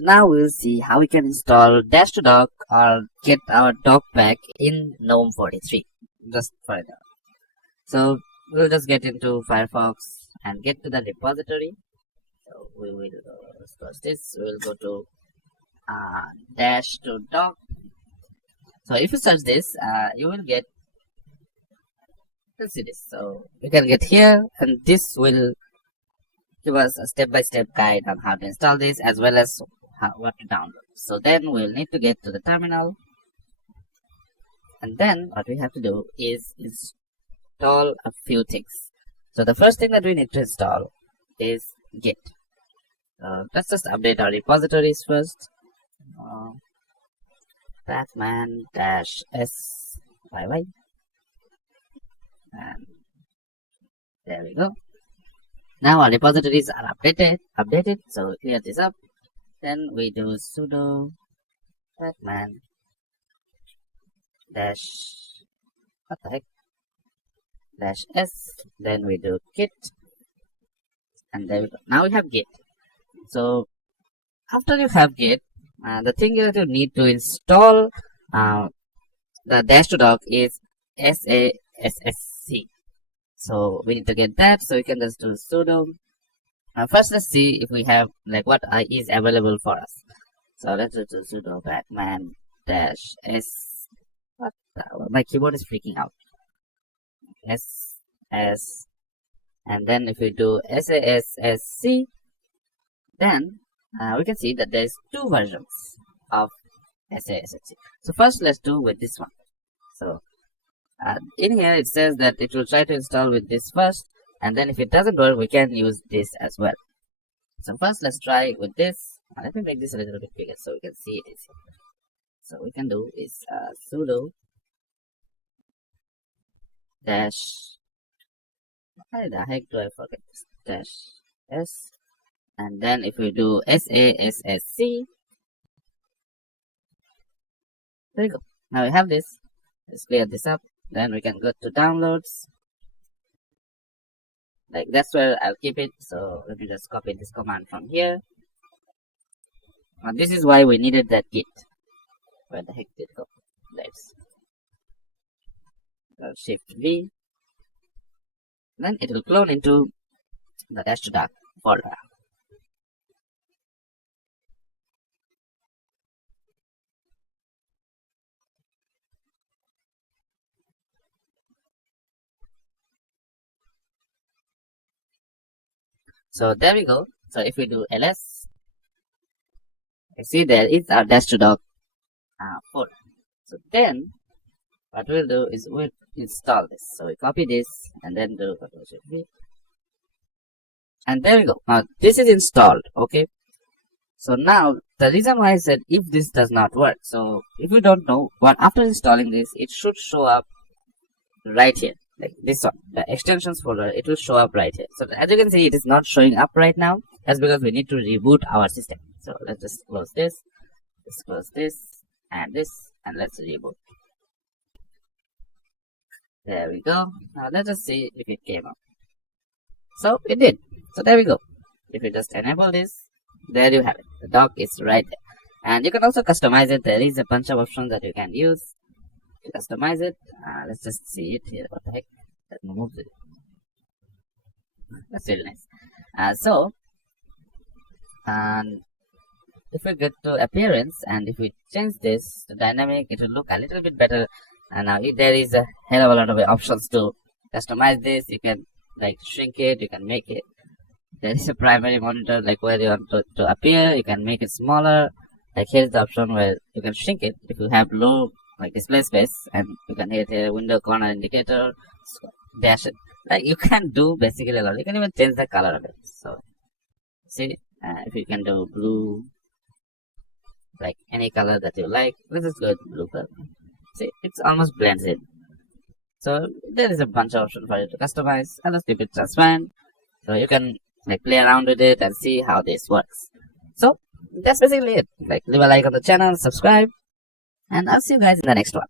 So now we'll see how we can install Dash to Dock or get our dock back in Gnome 43. Just further. So we'll just get into Firefox and get to the repository. So we will search this. We'll go to Dash to Dock. So if you search this, you will get. Let's see this. So you can get here, and this will give us a step-by-step guide on how to install this as well as what to download. So then we'll need to get to the terminal, and then what we have to do is install a few things. So the first thing that we need to install is Git. Let's just update our repositories first. Batman-SYY, and there we go. Now our repositories are updated. So clear this up. Then we do sudo batman dash what the heck dash s. Then we do git, and there we go. Now we have Git. So after you have Git, the thing that you need to install the Dash to Dock is SASSC. So we need to get that. So you can just do sudo. First, let's see if we have like what is available for us. So let's do sudo batman dash s. My keyboard is freaking out. S, and then if we do SASSC, then we can see that there's two versions of SASSC. So first, let's do with this one. So in here it says that it will try to install with this first, and then if it doesn't work, we can use this as well. So first, let's try with this. Let me make this a little bit bigger so we can see it is here. So we can do is sudo dash. Why the heck do I forget this? Dash s, and then if we do SASSC, there we go. Now we have this. Let's clear this up. Then we can go to downloads. Like that's where I'll keep it. So let me just copy this command from here. Now this is why we needed that Git. Where the heck did it go? Let's Shift V. Then it will clone into the Dash to Dock folder. So there we go. So if we do ls, you see there is our Dash to Dock folder. So then what we'll do is we'll install this. So we copy this and then do Ctrl+V, and there we go. Now this is installed. Okay. So now the reason why I said if this does not work. So if you don't know what after installing this, it should show up right here. Like this one, the extensions folder, it will show up right here. So as you can see, it is not showing up right now. That's because we need to reboot our system. So let's just close this, let's close this, and let's reboot. There we go. Now let's just see if it came up. So it did. So there we go. If you just enable this, there you have it. The dock is right there. And you can also customize it. There is a bunch of options that you can use to customize it. Let's just see it here. What the heck? Let me move it. That's really nice. If we get to appearance and if we change this to dynamic, it will look a little bit better. And now there is a hell of a lot of options to customize this. You can like shrink it. You can make it. There is a primary monitor like where you want to appear. You can make it smaller. Like here's the option where you can shrink it if you have low like display space, and you can hit a window corner indicator, dash it. Like you can do basically a lot. You can even change the color of it. So see if you can do blue, like any color that you like. Let's just go with blue color. See, it's almost blends in. So there is a bunch of options for you to customize, and let's keep it transparent. So you can like play around with it and see how this works. So that's basically it. Like leave a like on the channel, subscribe, and I'll see you guys in the next one.